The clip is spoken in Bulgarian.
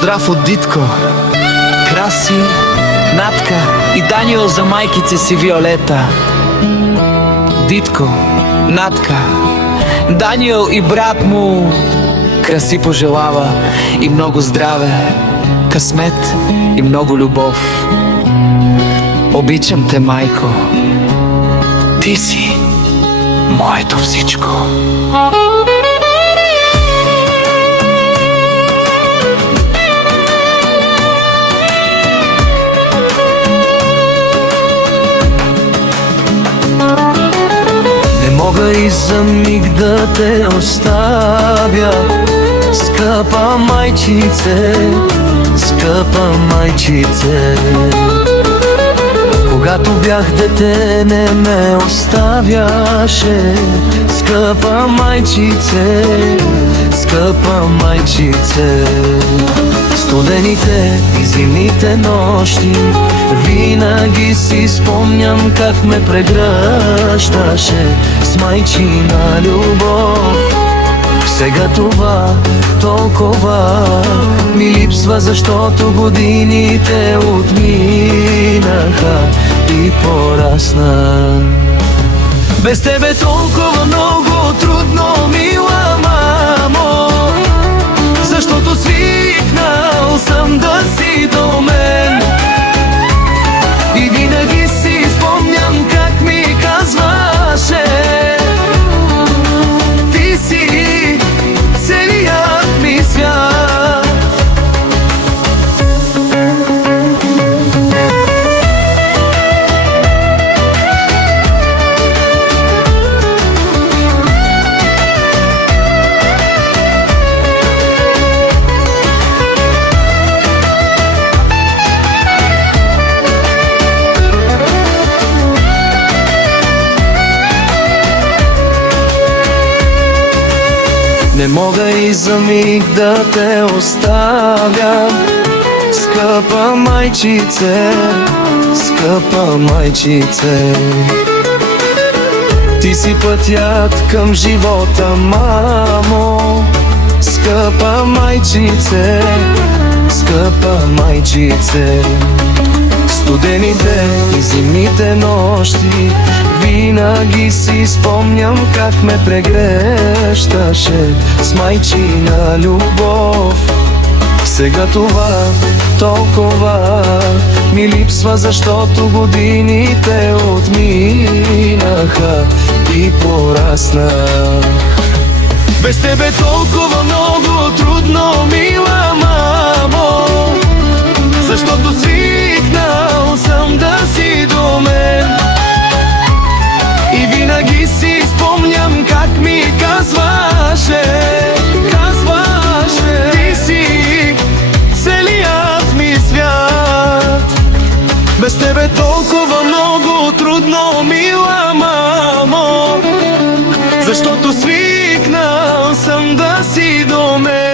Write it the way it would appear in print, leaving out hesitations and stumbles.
Поздрав от Дитко, Краси, Натка и Даниел за майките си Виолета. Дитко, Натка, Даниел и брат му. Краси пожелава и много здраве, късмет и много любов. Обичам те, майко. Ти си моето всичко. Не мога и за миг да те оставя, скъпа майчице, скъпа майчице. Когато бях дете не ме оставяше, скъпа майчице, скъпа майчице. Студените и зимните нощи винаги си спомням как ме прегръщаше с майчина любов. Сега това толкова ми липсва, защото годините отминаха и порасна. Без тебе толкова много трудно, мила мамо, защото свикнал съм да си до мен. И винаги си спомням как ми казваше: ти си целият ми свят. Не мога и за миг да те оставя, скъпа майчице, скъпа майчице. Ти си пътят към живота, мамо, скъпа майчице, скъпа майчице. Студените и зимните нощи винаги си спомням как ме прегръщаше с майчина любов. Сега това толкова ми липсва, защото годините отминаха и пораснах. Без тебе толкова много трудно, мила мамо, защото свикнал съм да си до мен. И винаги си спомням как ми казваше, ти си целият ми свят. Без тебе толкова много трудно, мила мамо, защото свикнал съм да си до мен.